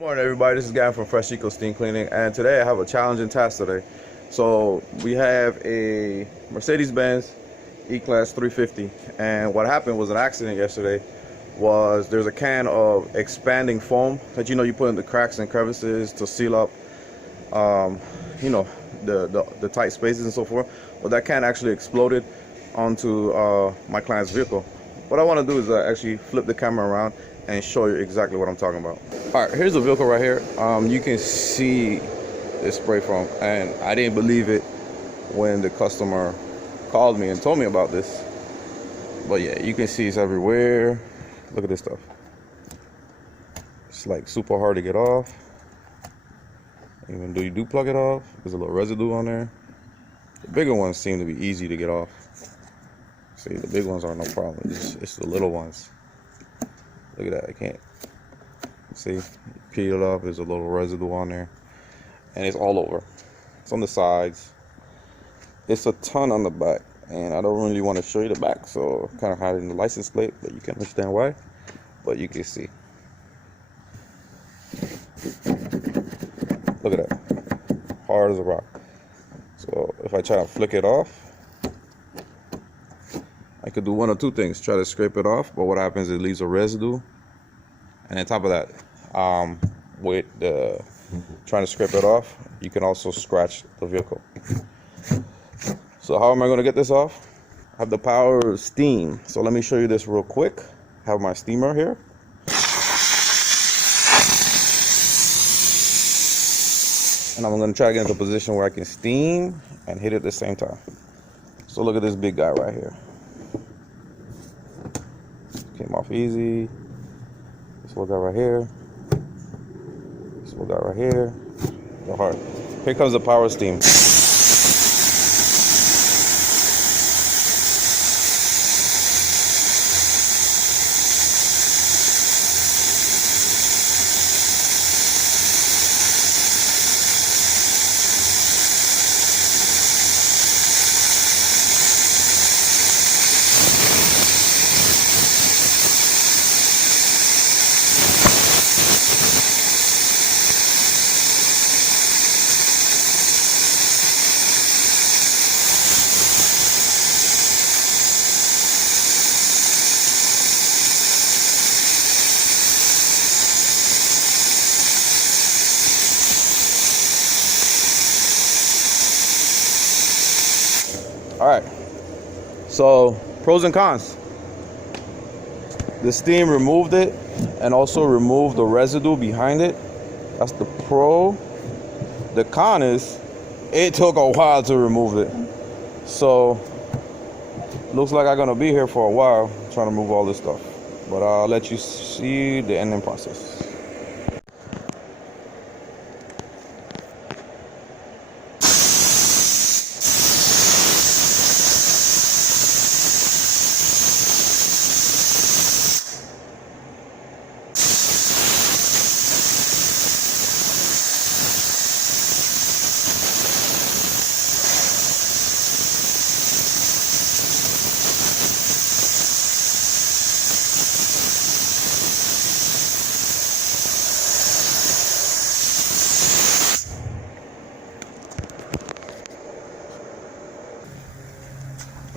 Good morning, everybody. This is Gavin from Fresh Eco Steam Cleaning, and today I have a challenging task today. So we have a Mercedes-Benz E-Class 350, and what happened was an accident yesterday. There's a can of expanding foam that you put in the cracks and crevices to seal up, the tight spaces and so forth. But that can actually exploded onto my client's vehicle. What I want to do is actually flip the camera around and show you exactly what I'm talking about. All right, here's the vehicle right here. You can see this spray foam, and I didn't believe it when the customer called me and told me about this. But yeah, you can see it's everywhere. Look at this stuff. It's like super hard to get off. Even though you do plug it off, there's a little residue on there. The bigger ones seem to be easy to get off. See, the big ones are no problem. It's the little ones. Look at that, I can't. See, peel it off, there's a little residue on there. And it's all over. It's on the sides. It's a ton on the back. And I don't really want to show you the back, so I'm kind of hiding the license plate, but you can understand why. But you can see. Look at that. Hard as a rock. So if I try to flick it off, I could do one or two things. Try to scrape it off, but what happens is it leaves a residue. And on top of that, with trying to scrape it off, you can also scratch the vehicle. So how am I going to get this off? I have the power of steam. So let me show you this real quick. I have my steamer here. And I'm going to try to get into a position where I can steam and hit it at the same time. So look at this big guy right here. Came off easy. This little guy right here. This little guy right here. The hard. Here comes the power steam. All right, so pros and cons. The steam removed it and also removed the residue behind it. That's the pro. The con is it took a while to remove it. So looks like I'm gonna be here for a while trying to move all this stuff. But I'll let you see the ending process.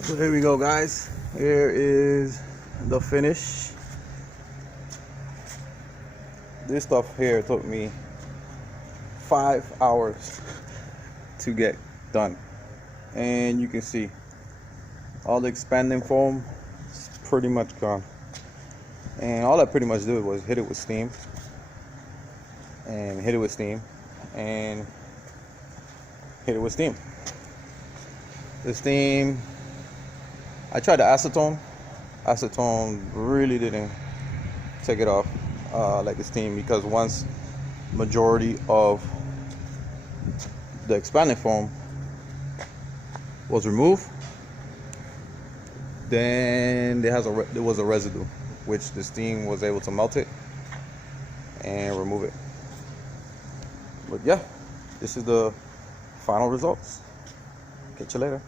So here we go, guys. Here is the finish. This stuff here took me 5 hours to get done. And you can see all the expanding foam is pretty much gone. And all I pretty much did was hit it with steam. And hit it with steam. And hit it with steam. The steam, I tried the acetone. Acetone really didn't take it off like the steam, because once majority of the expanding foam was removed, then there was a residue, which the steam was able to melt it and remove it. But yeah, this is the final results. Catch you later.